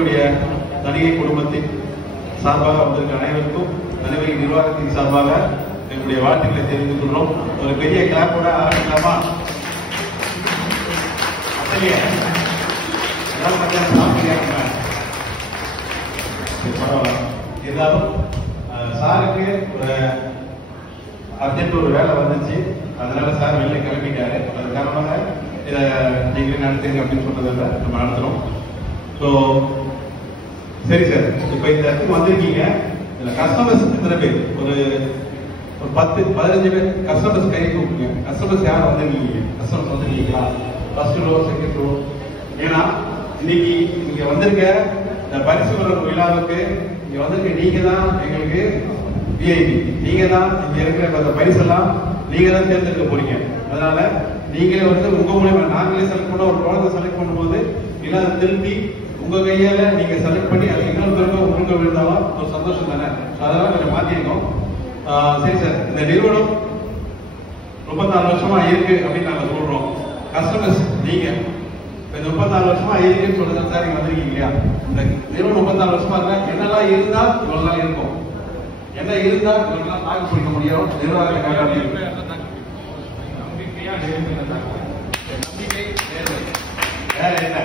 கம்பெனியுடைய தனிகை குடும்பத்தின் சார்பாக வந்திருக்க அனைவருக்கும் தனிகை நிர்வாகத்தின் சார்பாக எங்களுடைய வாழ்த்துக்களை தெரிவித்துக் கொள்கிறோம். ஒரு பெரிய கிளாப்போட ஆரம்பிக்கலாமா? இருந்தாலும் சாருக்கு ஒரு அர்ஜென்ட் ஒரு வேலை வந்துச்சு, அதனால சார் வெளில கிளம்பிட்டாரு. அது காரணமாக இதை நீங்களே நடத்துங்க அப்படின்னு சொன்னதில்லை, நம்ம நடத்துறோம். ஸோ சரி சார், இப்போ இந்த இடத்துக்கு வந்திருக்கீங்க. இதில் கஸ்டமர்ஸ் எத்தனை பேர்? ஒரு 10-15 பேர் கஸ்டமர்ஸ் கை தூக்குங்க. கஸ்டமர்ஸ் யார் வந்திருக்கீங்க? கஸ்டமர்ஸ் வந்திருக்கீங்களா? First row, second row. ஏன்னா இன்னைக்கு இங்க வந்திருக்க இந்த பரிசு வழங்கும் விழாவுக்கு இங்க வந்திருக்க நீங்க தான் எங்களுக்கு விஐபி. நீங்க தான் இங்க இருக்கிற அந்த பரிசெல்லாம் நீங்க தான் தேர்ந்தெடுக்க போறீங்க. அதனால நீங்களே உங்க மூலமா நாங்களே செலக்ட் பண்ண ஒரு குழந்தை செலக்ட் பண்ணும்போது இல்லை திருப்பி உங்க கையால நீங்க செலக்ட் பண்ணி அது இன்னொரு தடவை உங்களுக்கு விழுந்தாலும் ஒரு சந்தோஷம் தானே. அதெல்லாம் கொஞ்சம் மாத்திருக்கோம். சரி சார், இந்த நிறுவனம் 34 வருஷமா இருக்கு அப்படின்னு நாங்க சொல்றோம். கஸ்டமர்ஸ் நீங்க இந்த 34 வருஷமா இருக்குன்னு சொல்லுங்க சார். நீங்க வந்திருக்கீங்க இல்லையா? இந்த நிறுவனம் 34 வருஷமா இருந்தா என்னெல்லாம் இருந்தா இவ்வளவு நாள் இருக்கும், என்ன இருந்தா இவ்வளவு நாள் தாக்கு பிடிக்க முடியும்? நிர்வாகத்துக்காக வேற என்ன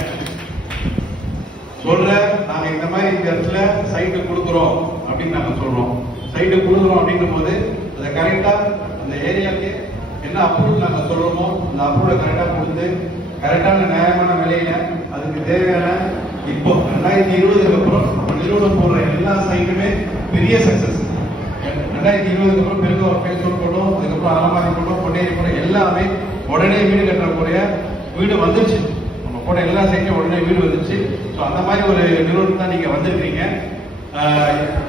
சொல்ற? நாங்க இந்த மாதிரி இந்த இடத்துல சைட்டு கொடுக்குறோம் அப்படின்னு நாங்க சொல்றோம். சைட்டு கொடுக்குறோம் அப்படிங்கும் போது அதை கரெக்டா அந்த ஏரியாவுக்கு என்ன அப்ரூவல் நாங்க சொல்றோமோ அந்த அப்ரூவலை கரெக்டா கொடுத்து கரெக்டான நியாயமான விலையில அதுக்கு தேவையான இப்போ 2020க்கு அப்புறம் நம்ம நிறுவனம் போடுற எல்லா சைட்டுமே பெரிய சக்சஸ். 2020க்கு அப்புறம் பெருக்க ஒரு பேஸ்புக் போட்டோம், அதுக்கப்புறம் அலமாரி போட்டோம், பொன்னேரி போட்டோம், எல்லாமே உடனே வீடு கட்டுறக்கூடிய வீடு வந்துருச்சு. நம்ம போட்ட எல்லா சைட்லையும் உடனே வீடு வந்துருச்சு. ஸோ அந்த மாதிரி ஒரு நிறுவனம் தான் நீங்க வந்திருக்கீங்க.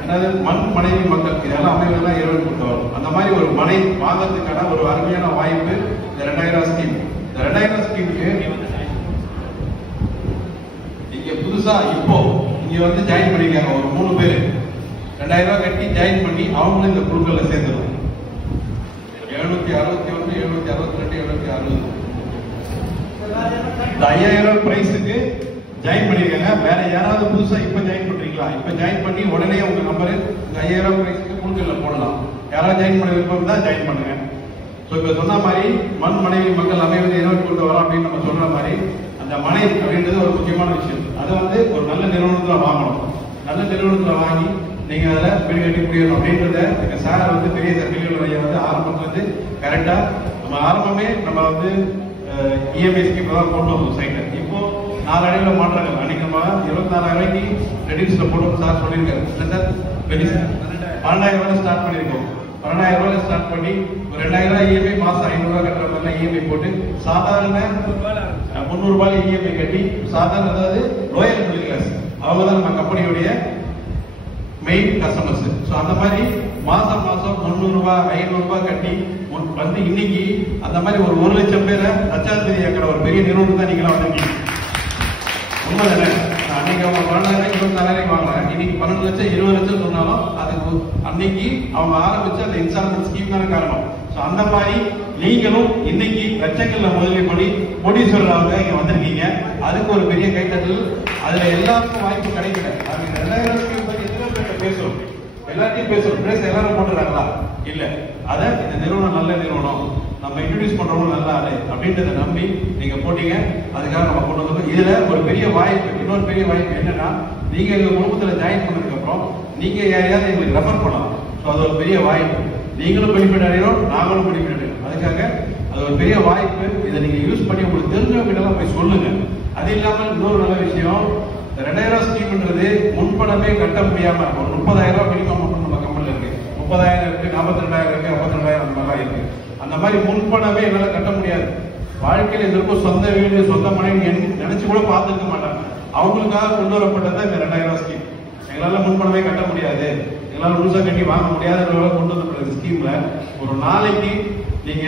என்னது மண் மனைவி மக்கள் இதெல்லாம் அமைவதெல்லாம் இறைவன் கொண்டு வரும். அந்த மாதிரி ஒரு மனை வாங்கறதுக்கான ஒரு அருமையான வாய்ப்பு இந்த 2000 ஸ்கீம். இந்த 2000 ஸ்கீமுக்கு இங்க புதுசா இப்போ இங்க ஜாயின் பண்ணிருக்காங்க ஒரு 3 பேர். 2000 ரூபாய் கட்டி ஜாயின் பண்ணி அவங்களும் இந்த குழுக்கள்ல சேர்ந்துடும். 761, 762, 760 இந்த 5000 பிரைஸுக்கு ஜாயின் பண்ணிருக்காங்க. வேற யாராவது புதுசா இப்ப ஜாயின் பண்றீங்களா? இப்ப ஜாயின் பண்ணி உடனே உங்க நம்பரு இந்த 5000 பிரைஸுக்கு குழுக்கள்ல போடலாம். யாராவது ஜாயின் பண்ண விருப்பம் தான் ஜாயின் பண்ணுங்க. ஸோ இப்ப சொன்ன மாதிரி மண் மனைவி மக்கள் அமைவது இறைவன் கொண்டு வரோம் அப்படின்னு நம்ம சொல்ற மாதிரி அந்த மனை அப்படின்றது ஒரு முக்கியமான விஷயம். அதை ஒரு நல்ல நிறுவனத்துல வாங்கணும். நல்ல நிறுவனத்துல வாங்கி நீங்க அதில் வீடு கட்டி முடியணும் அப்படின்றத எங்க சார் பெரிய சர்டிபிகேட் வழியை ஆரம்பத்துல கரெக்டா நம்ம ஆரம்பமே நம்ம இஎம்ஐ ஸ்கீம் தான் கொண்டு வந்தோம் சைட்டை. இப்போ 4 அடைவில் மாற்றாங்க. அன்னைக்கு நம்ம 24,000 ரூபாய்க்கு ரெடியூஸ்ல போட்டு சார் சொல்லியிருக்காரு. இல்லை சார், 12,000 ரூபாய் ஸ்டார்ட் பண்ணியிருக்கோம். 12,000 ரூபாய் ஸ்டார்ட் பண்ணி ஒரு 2,000 ரூபாய் இஎம்ஐ மாசம் 500 ரூபாய் கட்டுற மாதிரி இஎம்ஐ போட்டு சாதாரண 300 ரூபாய் இஎம்ஐ கட்டி சாதாரண அதாவது லோயர் மிடில் கிளாஸ் அவங்க தான் நம்ம கம்பெனியுடைய மெயின் கஸ்டமர்ஸ். ஸோ அந்த மாதிரி மாசம் 300 ரூபாய் 500 ரூபாய் கட்டி இன்னைக்கு அந்த மாதிரி ஒரு 1 லட்சம் பேரை லட்சாதிபதி ஆக்கிற ஒரு பெரிய நிறுவனம் தான் நீங்களாம் வந்திருக்கீங்க. உண்மை தானே? அன்னைக்கு அவங்க 12,000 24,000 வாங்கலாம். இன்னைக்கு 12 லட்சம் 20 லட்சம் சொன்னாலும் அதுக்கு அன்னைக்கு அவங்க ஆரம்பிச்சு அந்த இன்ஸ்டால்மெண்ட் ஸ்கீம் தானே காரணம். ஸோ அந்த மாதிரி நீங்களும் இன்னைக்கு லட்சங்கள்ல முதலீடு பண்ணி கோடீஸ்வரராக இங்க வந்திருக்கீங்க. அதுக்கு ஒரு பெரிய கைத்தட்டல். அதுல எல்லாருக்கும் வாய்ப்பு கிடைக்கல. அது 2000 ஸ்கீம் பத்தி எத்தனை பேர் பேசுவோம்? எல்லாத்தையும் பேசுவோம். பேச எல்லாரும் போட்டுறாங்களா? இல்ல. அத இந்த நிறுவனம் நல்ல நிறுவனம், நம்ம இன்ட்ரோடியூஸ் பண்றவங்க நல்லா ஆளு அப்படின்றத நம்பி நீங்க போட்டீங்க. அதுக்காக நம்ம கொண்டு வந்தோம். இதுல ஒரு பெரிய வாய்ப்பு, இன்னொரு பெரிய வாய்ப்பு என்னன்னா நீங்க எங்க குடும்பத்துல ஜாயின் பண்ணதுக்கு அப்புறம் நீங்க யாரையாவது எங்களுக்கு ரெஃபர் பண்ணலாம். ஸோ அது ஒரு பெரிய வாய்ப்பு. நீங்களும் பெனிஃபிட் அடையணும், நாங்களும் பெனிஃபிட் அடையணும். அதுக்காக அது ஒரு பெரிய வாய்ப்பு. இதை நீங்க யூஸ் பண்ணி உங்களுக்கு தெரிஞ்சவங்க கிட்ட தான் போய் சொல்லுங்க. அது இல்லாமல் இன்னொரு நல்ல விஷயம், இந்த 2000 ஸ்கீம்ன்றது முன்பணமே கட்ட முடியாம ஒரு 30,000 ரூபாய் மினிமம் மட்டும் நம்ம கம்பெனில இருக்கு. 30,000 இருக்கு, 42,000 இருக்கு, 52,000 அந்த மாதிரிலாம் இருக்கு. அந்த மாதிரி முன்பணமே என்னால கட்ட முடியாது. வாழ்க்கையில் இதற்கும் சொந்த வீடு சொந்த மனை நினைச்சு கூட பார்த்துருக்க மாட்டாங்க. அவங்களுக்காக கொண்டு வரப்பட்டது இந்த 2000 ஸ்கீம். எங்களால முன்பணமே கட்ட முடியாது, எங்களால் முழுசா கட்டி வாங்க முடியாத கொண்டு வந்த ஸ்கீம்ல ஒரு நாளைக்கு நீங்க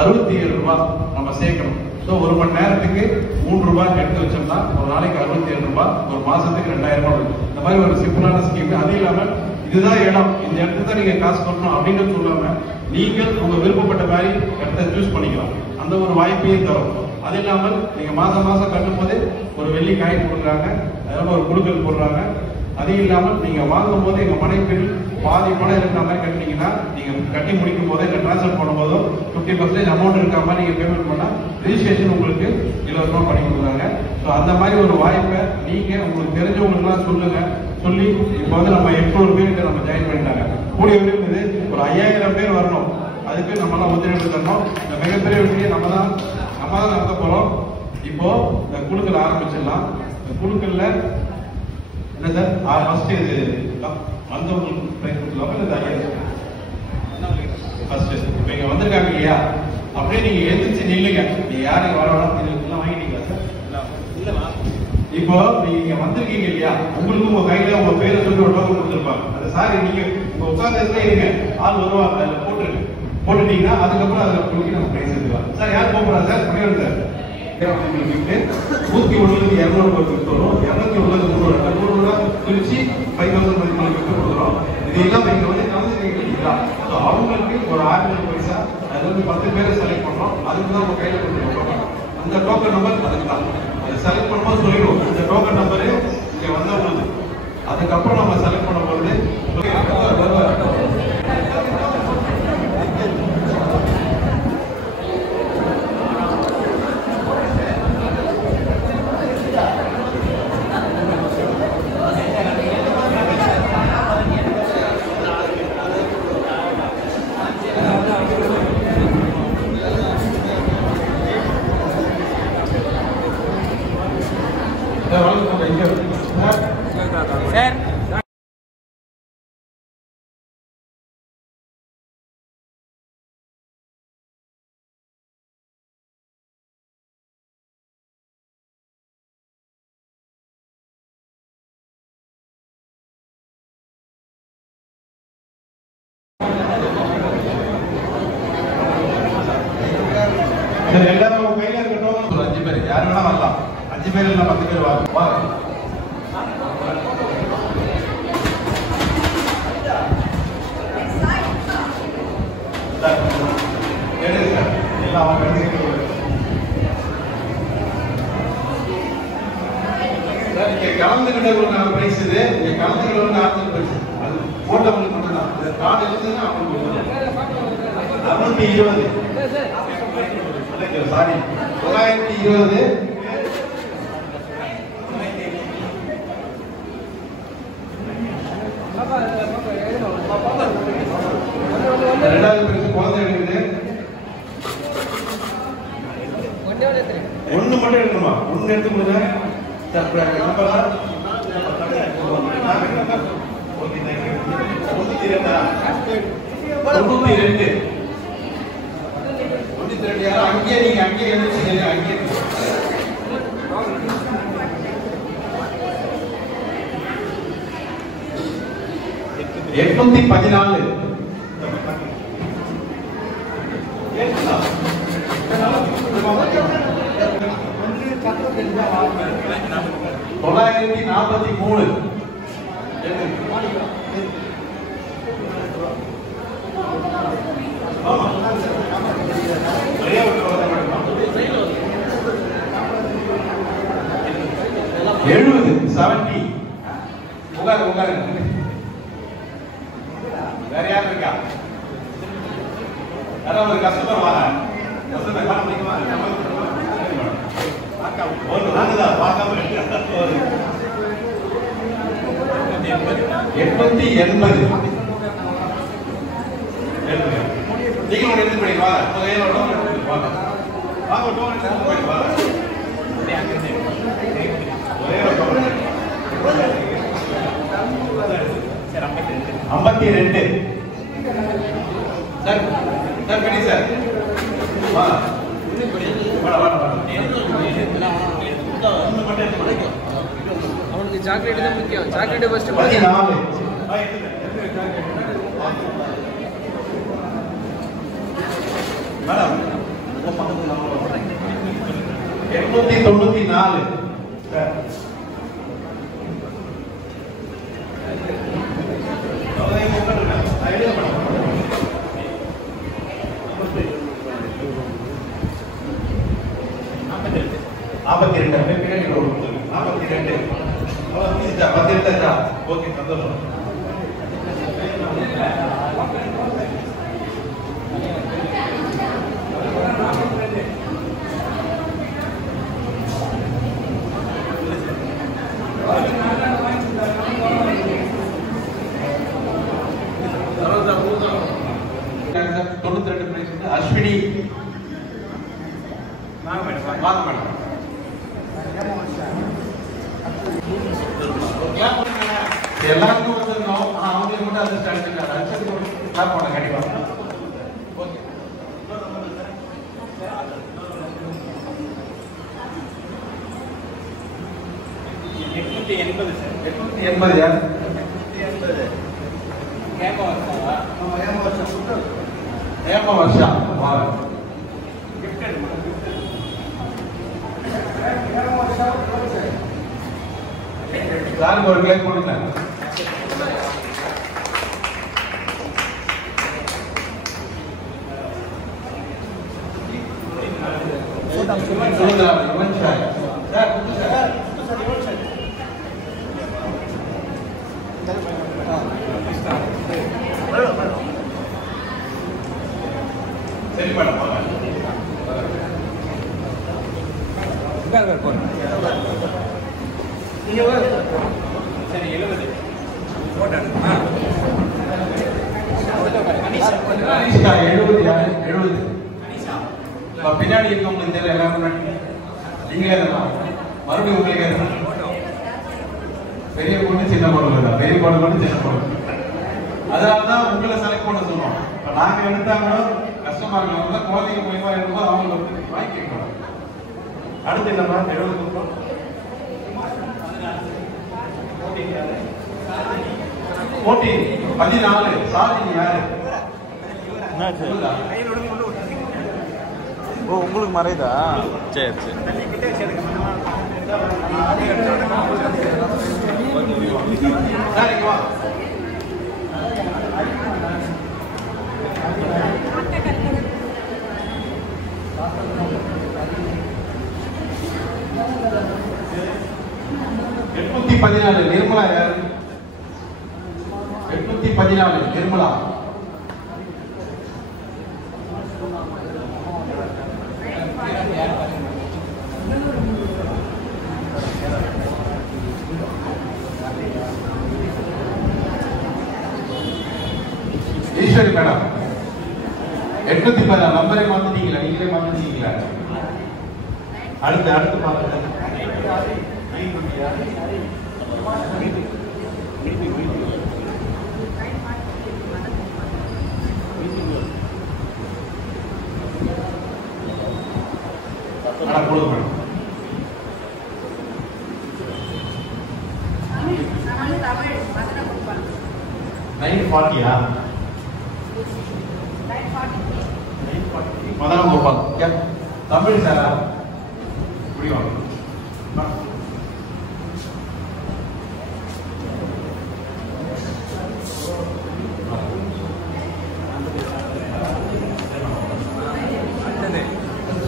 67 ரூபாய் நம்ம சேர்க்கணும். ஸோ ஒரு மணி நேரத்துக்கு 3 ரூபாய் எடுத்து வச்சோம்னா ஒரு நாளைக்கு 67 ரூபாய், ஒரு மாசத்துக்கு 2000 ரூபாய். இந்த மாதிரி ஒரு சிம்பிளான ஸ்கீம். அது இல்லாம இதுதான் இடம், இந்த இடத்துக்கு தான் நீங்க காசு கட்டணும் அப்படின்னு சொல்லாம நீங்கள் உங்க விருப்பப்பட்ட மாதிரி இடத்தை சூஸ் பண்ணிக்கலாம். அந்த ஒரு வாய்ப்பையும் தரும். அது இல்லாமல் நீங்க மாசம் மாசம் கட்டும் போது ஒரு வெள்ளி காயின் கொடுக்குறாங்க, அதனால ஒரு குடுக்கல் போடுறாங்க. அது இல்லாமல் நீங்க வாங்கும் போது எங்க மனைப்பில் பாதி பணம் இருக்கிற மாதிரி கட்டினீங்கன்னா நீங்க கட்டி முடிக்கும் போதோ இல்லை டிரான்ஸ்ஃபர் பண்ணும்போதோ 50% அமௌண்ட் இருக்கிற மாதிரி நீங்க பேமெண்ட் பண்ணா ரிஜிஸ்ட்ரேஷன் உங்களுக்கு இலவசமா பண்ணி கொடுக்குறாங்க. ஸோ அந்த மாதிரி ஒரு வாய்ப்பை நீங்க உங்களுக்கு தெரிஞ்சவங்களுக்குலாம் சொல்லுங்க. சொல்லி இப்போ வந்து நம்ம 800 பேருக்கு நம்ம ஜாயின் பண்ணிட்டாங்க. கூடிய விரும்புது ஒரு 5000 பேர் வரணும். அதுக்கு நம்மளாம் ஒத்துழைப்பு தரணும். இந்த மிகப்பெரிய வெற்றியை நம்ம தான் நடத்த போறோம். இப்போ இந்த குழுக்கள் ஆரம்பிச்சிடலாம். இந்த குழுக்கள்ல என்ன சார் ஃபர்ஸ்ட் இது வந்தவங்களுக்கு பிரைஸ் கொடுக்கலாமா இல்லை ஃபர்ஸ்ட் இப்போ இங்க வந்திருக்காங்க இல்லையா, அப்படியே நீங்க எதிர்த்து நில்லுங்க. நீங்க யாருக்கு வரணும் இதெல்லாம் வாங்கிட்டீங்களா சார்? இப்போ நீங்க இங்க வந்திருக்கீங்க இல்லையா, உங்களுக்கு உங்க கையில உங்க பேரை சொல்லி ஒரு டோக்கன் கொடுத்துருப்பாங்க. அது சாரி நீங்க உங்க உட்கார்ந்து இருங்க, ஆள் வருவாங்க, அதுல போட்டுட்டீங்கன்னா அதுக்கப்புறம் அதுல கொடுக்க நம்ம பிரைஸ் எடுக்கலாம். சார் யார் போறா சார்? பண்ணிடுங்க சார். 101 200 கிஃப்ட் வரும். 201 300 திருச்சி 5000 கிஃப்ட் கொடுக்குறோம். இது எல்லாம் நீங்க வந்து கலந்துக்கிறீங்களா? ஸோ அவங்களுக்கு ஒரு 600 பைசா, அது வந்து 10 பேரை செலக்ட் பண்றோம். அதுக்கு தான் உங்க கையில கொடுத்துருக்கோம். அந்த டோக்கன் நம்பர் அதுக்கு தான். அதை செலக்ட் பண்ணும்போது சொல்லிடுவோம் இந்த டோக்கன் நம்பரு இங்க வந்தவங்களுக்கு. அதுக்கப்புறம் நம்ம செலக்ட் பண்ணும்போது எல்லாரும் உங்க கையில இருக்கட்டும். ஒரு 5 பேர் யாரு வேணா வரலாம். 5 பேர் இல்ல 10 பேர் வாங்க. எல்லாம் அவங்க கலந்துகிட்ட பிரைஸ் இது. நீங்க கலந்துகிட்ட ஆர்டர் பிரைஸ் அது போட்டவங்களுக்கு மட்டும்தான். இந்த கார்டு இருந்ததுன்னா அவங்களுக்கு 620 சாரி 920 ரெண்டாவது பிரைஸ் குழந்தை எடுக்குது. ஒண்ணு மட்டும் எடுக்கணுமா? ஒண்ணு எடுத்து கொடுங்க. அங்கே நீங்க அங்கே எழுதிச்சீங்க. அங்கே 814 943 70 உட்காரு வேற யாரும் இருக்கா? யாராவது ஒரு கஸ்டமர் வாங்க. கஸ்டமர் கால் பண்ணிக்குமா? ஒன்று நாங்கதான் பார்க்காம 880 நீங்களும் எடுத்து போய் வாங்க. வாங்க வாங்க போயிட்டு வாங்க. 52 சார் சார் கணி சார் வா அவனுக்கு சாக்லேட் தான் முக்கியம். சாக்லேட் ஃபர்ஸ்ட் 14 மேடம் 894 சார் வாங்க மேடம். எல்லாருக்கும் வந்துருந்தோம். அவங்களுக்கு மட்டும் அதிர்ஷ்டம் அடிச்சிருக்காரு. அடிச்சதுக்கு கிளாப் பண்ண கண்டிப்பா. ஓகே. 880 சார். 880 யார்? 880. கேம வருஷா. ஏமா வருஷா. வாங்க. கிஃப்டட் மா. யாருக்கு ஒரு கேக் கொடுங்க. சரி மேடம் சரி 70 அனிஷா 70 யாரு? 70 பின்னாடி இருக்கவங்களுக்கு தெரியல. எல்லாரும் நீங்களே தான் மறுபடியும் உங்களுக்கு பெரிய பொண்ணு சின்ன பொண்ணு தான். பெரிய பொண்ணு சின்ன பொண்ணு. அதனாலதான் உங்களை செலக்ட் பண்ண சொல்லுவோம். இப்ப நாங்க எடுத்தாங்கன்னா கஷ்டமா இருக்கணும். குழந்தைங்க மூலியமா இருக்கும்போது அவங்க வந்து வாங்கி கேட்கணும். அடுத்து என்னமா 70 போட்டி 14 சாதி யாரு? ஓ உங்களுக்கு மறையுதா? சரி சரி. சரிங்க வா. எட்நூத்தி 14 நிர்மலா யாரு? 814 நிர்மலா. ஈஸ்வரி மேடம் 814 நம்பரே மாத்திட்டீங்களா? நீங்களே மாத்திட்டீங்களா? அடுத்து பாருங்க. கொடுங்க மேடம். 940 மதன கோபால் தமிழ் சாரா? புரியும்.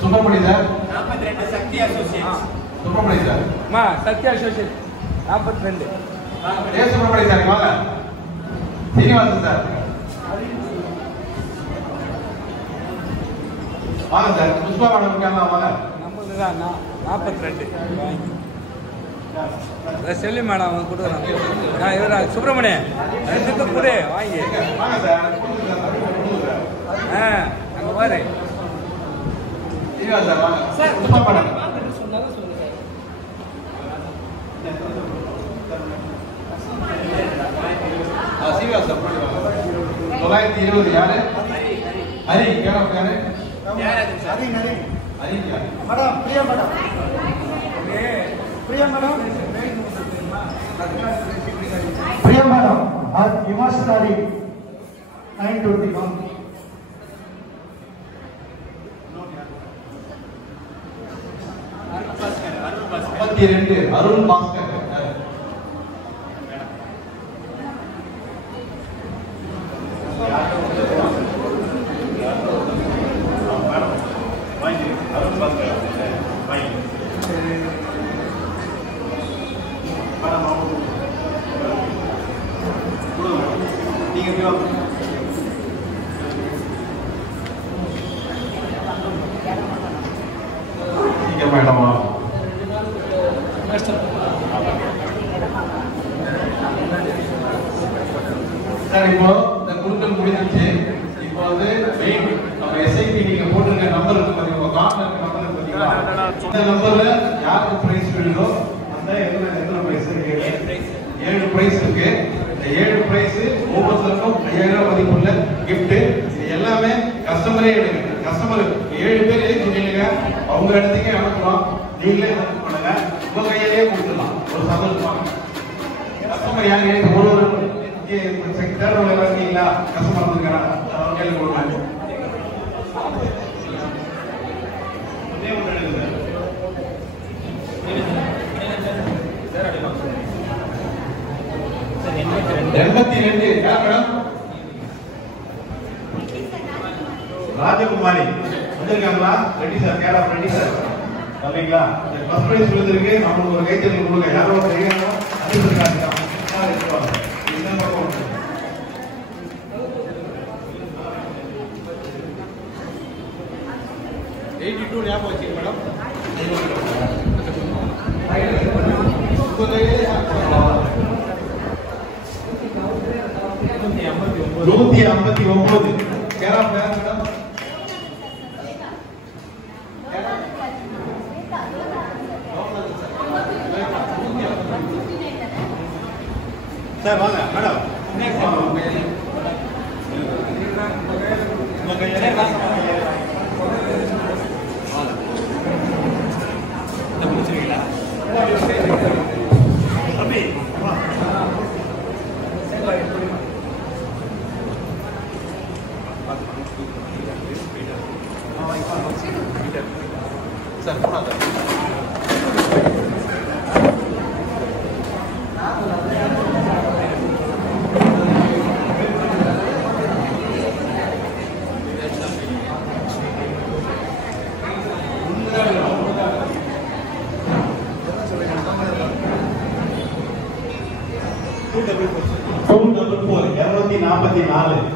சுப்பிரமணி சார் 42 சக்தி அசோசியேட்ஸ். சுப்பிரமணி சார் சக்தி அசோசியேட்ஸ் 42. சுப்பிரமணி சார் வாங்க. சீனிவாசன் சார் வாங்க சார். புஷ்பா மேடம் இருக்காங்களா? வாங்க. நம்மளுக்கு தான் 42. செல்லி மேடம் அவங்க கொடுக்குறாங்க. இவரா சுப்பிரமணியன் 2 கொடு வாங்கி. வாங்க சார். அங்க பாரு. சீனிவாசன் சார் வாங்க. சார் புஷ்பா மேடம் சொன்னாலும் சொல்லுங்க சார். சீனிவாசன் சார் 920 யாரு? ஹரி கேரப் யாரு? Hari madam Priya madam. Priya madam. Priya madam இமாஸ்டாரி 921. 52 அருண் பாஸ்கர். மேடமா சார் இப்போ இந்த குழுக்கள் முடிஞ்சிச்சு. இப்போ வந்து மெயின் நம்ம எஸ்ஐபி நீங்க போட்டிருக்க நம்பர் இருக்கு பாத்தீங்க, உங்க கார்டு நம்பர் இருக்கு பாத்தீங்க. இந்த நம்பர்ல யாருக்கு பிரைஸ் வேணுதோ அந்த எத்தனை பிரைஸ் இருக்கு? 7 பிரைஸ் இருக்கு. இந்த 7 பிரைஸ் ஒவ்வொருத்தருக்கும் 5000 மதிப்புள்ள கிஃப்ட். இது எல்லாமே கஸ்டமரே எடுங்க. கஸ்டமர் 7 பேர் சொன்னீங்க, அவங்க இடத்துக்கே அனுப்புறோம். நீங்களே பண்ணுங்க, உங்க கையிலேயே கொடுத்துடலாம். ஒரு சந்தோஷமா கஸ்டமர் யாரு ஒரு செக்டர் இருக்கீங்களா? கஸ்டமர் இருக்காரா? கேள்வி கொடுங்க. ராஜகுமாரி வந்திருக்காங்களா? ரெடி சார், கேரா ரெடி சார் வரீங்களா? ஃபர்ஸ்ட் பிரைஸ் விழுந்திருக்கு. அவங்களுக்கு ஒரு கைத்தறி கொடுங்க. யாரோ செய்யணும் அதிர்ஷ்டக்காரங்க 82 ஞாபகம் வச்சுங்க மேடம். 159 கேரா பேர் மேடம். சார் வாங்க மேடம். சார் போனாங்க.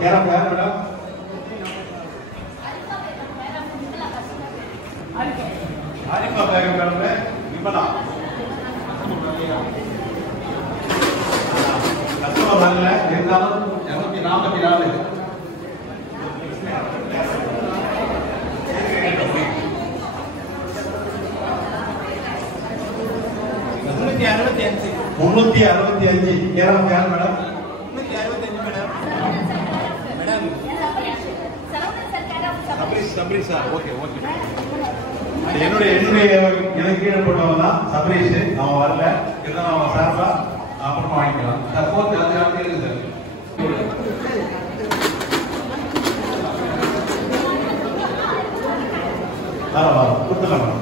கேரா பேர் மேடம். ஆரிஃபா பேகம் மேடம். இப்பனா கஸ்டமர் வரல இருந்தாலும் 244 365 கேரா பேர் madam. 365 madam. Sabareesh sir. Okay okay. என்னுடைய எனக்கு கீழே போட்டவங்க தான் சபரீஷ். அவன் வரல, இருந்தாலும் அவன் சார்பா அப்புறமா வாங்கிக்கலாம். சார் போட்டு அது இருக்கு சார். வர கொடுத்துக்கலாம்.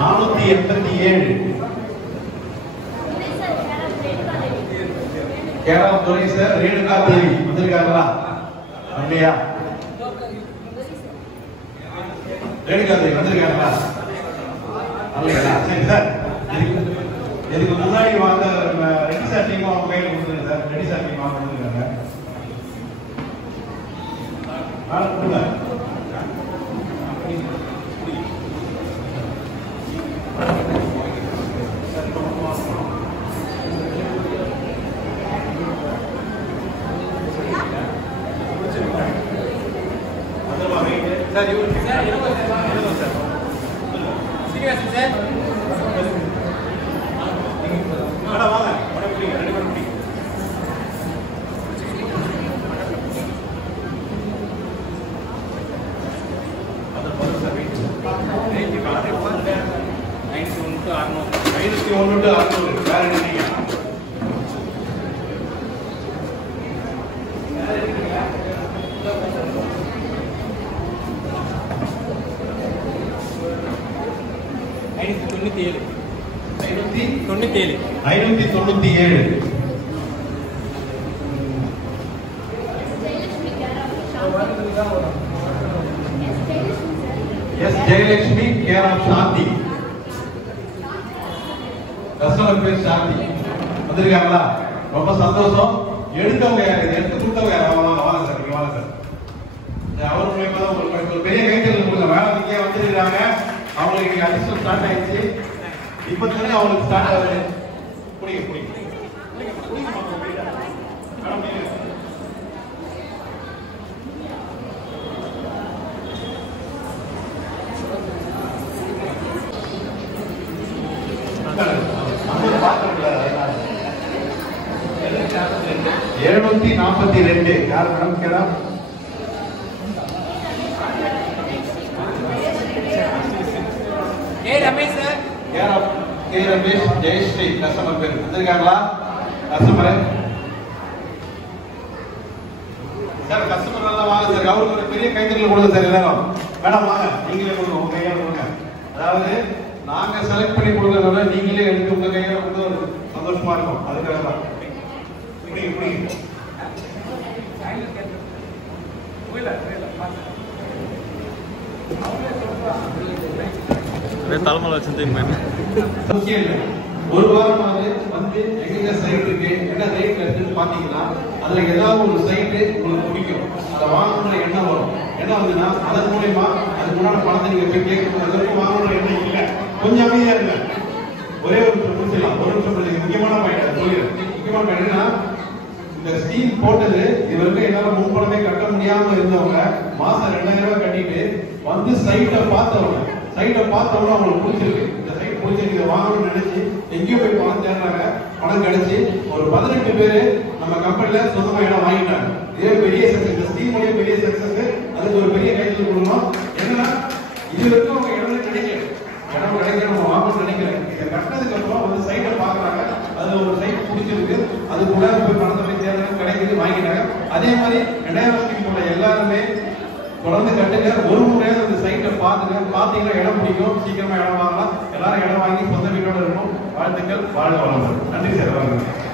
487 கேரளா துறை சார். ரேணுகா தேவி வந்திருக்காங்களா? இல்லையா? ரேணுகா தேவி வந்திருக்காங்களா? இல்லையா? சரி சார். இதுக்கு முன்னாடி வாங்க ரெடி சார் டீம் அவங்க கையில் கொடுத்துருங்க சார். ரெடி சார் டீம் வாங்க கொடுத்துருக்காங்க. கொடுங்க. சார் இவருக்கு சார் எழுதுங்க சார். சீக்கிரம் சார். மேடம் வாங்க. மேடம் பிடிங்க. ரெண்டு பேரும் பிடிங்க. அது போதும் சார். வெயிட். 91 to 600. வேற என்னங்க? Jayalakshmi care of Shanti. Customer பேர் சாந்தி வந்திருக்காங்களா? ரொம்ப சந்தோஷம். எடுத்தவங்க யாரு? எடுத்து கொடுத்தவங்க யாரு? வாங்க சார். நீங்க வாங்க சார். அவர் மூலமா தான் ஒரு பெரிய கைத்தறி கொடுங்க. வேலை நீங்க வந்திருக்காங்க. அவங்களுக்கு அதிர்ஷ்டம் ஸ்டார்ட் ஆயிடுச்சு. இப்ப தானே அவங்களுக்கு ஸ்டார்ட் ஆகுது. புரியுங்க. 742 யார் மேடம் கேடா? Ramesh sir, K Ramesh Jayashree customer பேர் வந்திருக்காங்களா? கஸ்டமர் சார், கஸ்டமர் நல்லா வாங்க சார். அவருக்கு ஒரு பெரிய கைத்தறல் கொடுங்க சார். எல்லாரும் மேடம் வாங்க, நீங்களே கொடுங்க, உங்க கையால கொடுங்க. அதாவது நாங்க செலக்ட் பண்ணி கொடுக்கறத நீங்களே எடுத்து உங்க கையால கொடுத்து ஒரு சந்தோஷமா இருக்கும். அதுக்காக தான். தலைமையில் வச்சு ஒரு வாரமாவது வந்து எங்க சைட் இருக்கு, என்ன ரேட்ல இருக்குன்னு பாத்தீங்கன்னா அதுல ஏதாவது ஒரு சைட்டு உங்களுக்கு பிடிக்கும். அதை வாங்கணுன்ற எண்ணம் வரும். என்ன வந்துன்னா அதன் மூலயமா அதுக்கு முன்னாடி பணத்தை நீங்க போய் கேட்கணும். வாங்கணுன்ற எண்ணம் இல்லை. கொஞ்சம் அமைதியா இருங்க. ஒரே ஒரு நிமிஷம் முடிச்சிடலாம். ஒரு நிமிஷம் முக்கியமான பாயிண்ட் சொல்லிடுறேன். முக்கியமான பாயிண்ட் என்னன்னா, இந்த ஸ்கீம் போட்டது இவருக்கு என்னால முன்பணமே கட்ட முடியாம இருந்தவங்க மாசம் 2000 ரூபாய் கட்டிட்டு வந்து சைட்டை பார்த்தவங்க அவங்களுக்கு பிடிச்சிருக்கு, இந்த சைட் பிடிச்சிருக்கு, இதை வாங்கணும்னு நினைச்சு எங்கேயோ போய் பணம் தேடுறாங்க. பணம் கிடைச்சி ஒரு 18 பேரு நம்ம கம்பெனில சொந்தமா இடம் வாங்கிட்டாங்க. இதே பெரிய சக்சஸ், இந்த ஸ்கீம் பெரிய சக்சஸ். அதுக்கு ஒரு பெரிய கைது கொடுக்கணும். என்னன்னா இது வரைக்கும் அவங்க இடம் கிடைக்க நம்ம வாங்கணும்னு நினைக்கிறேன். இதை கட்டினதுக்கு அப்புறம் வந்து சைட்டை பாக்குறாங்க, அதுல ஒரு சைட் பிடிச்சிருக்கு, அதுக்குள்ள போய் பணத்தை போய் தேடுறாங்க, கிடைக்குது, வாங்கிட்டாங்க. அதே மாதிரி 2000 ஸ்கீம் போட எல்லாருமே தொடர்ந்து கட்டுங்க. ஒரு முறையாவது அந்த சைட்டை பாத்துங்க. பாத்தீங்கன்னா இடம் பிடிக்கும், சீக்கிரமா இடம் வாங்கலாம். எல்லாரும் இடம் வாங்கி சொந்த வீட்டோட இருக்கும். வாழ்த்துக்கள், வாழ்க வளமுடன். நன்றி சார்.